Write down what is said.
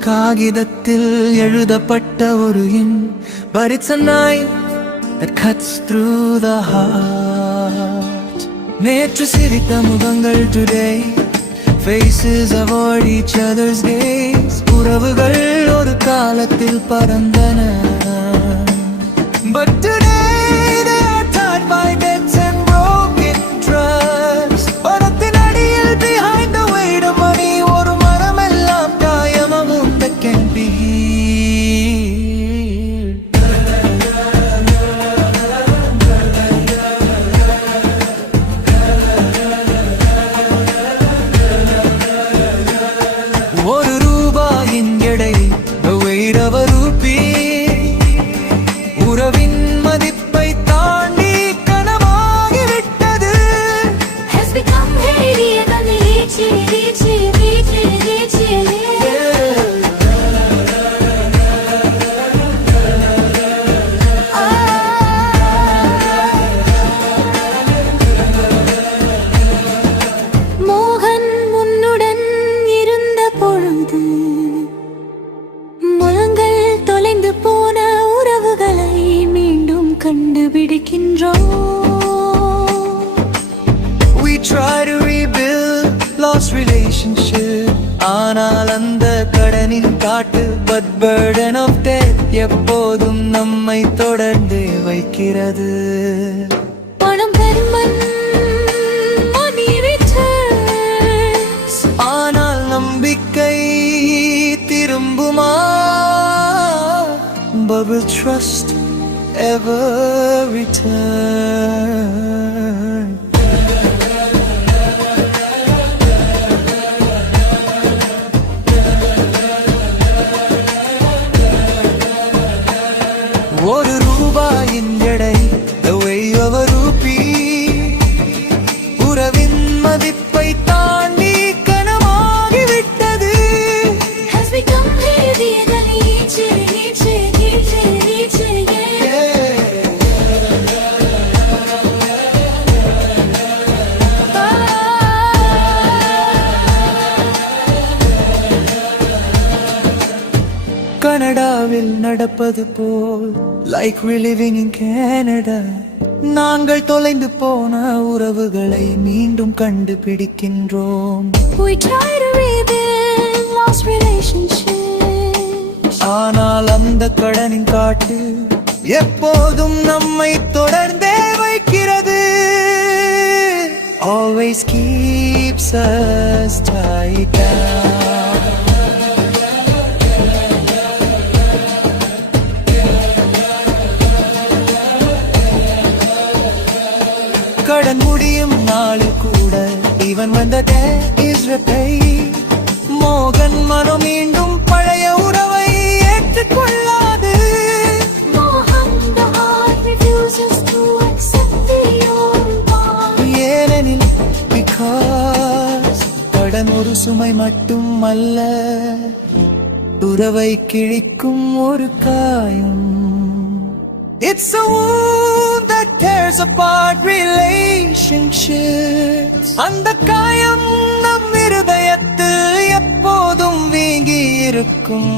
காகிதத்தில் எழுதப்பட்ட ஒரு எண் But it's a knife that cuts through the heart நேற்று சிரித்த முகங்கள் today Faces avoid each other's gaze உறவுகள் ஒரு காலத்தில் பறந்தன Ricci, Ricci. கடனின் காட்டு but burden of death எப்போதும் நம்மை தொடர்ந்து வைக்கிறது பணம் returns ஆனால் நம்பிக்கை திரும்புமா but will trust ever return ಹಿಂದೆಡೈ ದವೈಯವರು ಪೀ கனடாவில் நடப்பது போல் லைக் in Canada. நாங்கள் தொலைந்து போன உறவுகளை மீண்டும் கண்டுபிடிக்கின்றோம். ஆனால் அந்த கடனின் காட்டு எப்போதும் நம்மை தொடர்ந்தே வைக்கிறது. Always keeps us tied down கடன் முடியும் நாள் கூட. இவன் வந்த மோகன் மனம் மீண்டும் பழைய உறவை ஏற்றுக்கொள்ளாது. ஏனெனில் பிகாஸ் கடன் ஒரு சுமை மட்டும் அல்ல உறவை கிழிக்கும் ஒரு காயம். It's a wound that tears apart relationships அந்த காயம் நம் இருதயத்தில் எப்போதும் வீங்கி இருக்கும்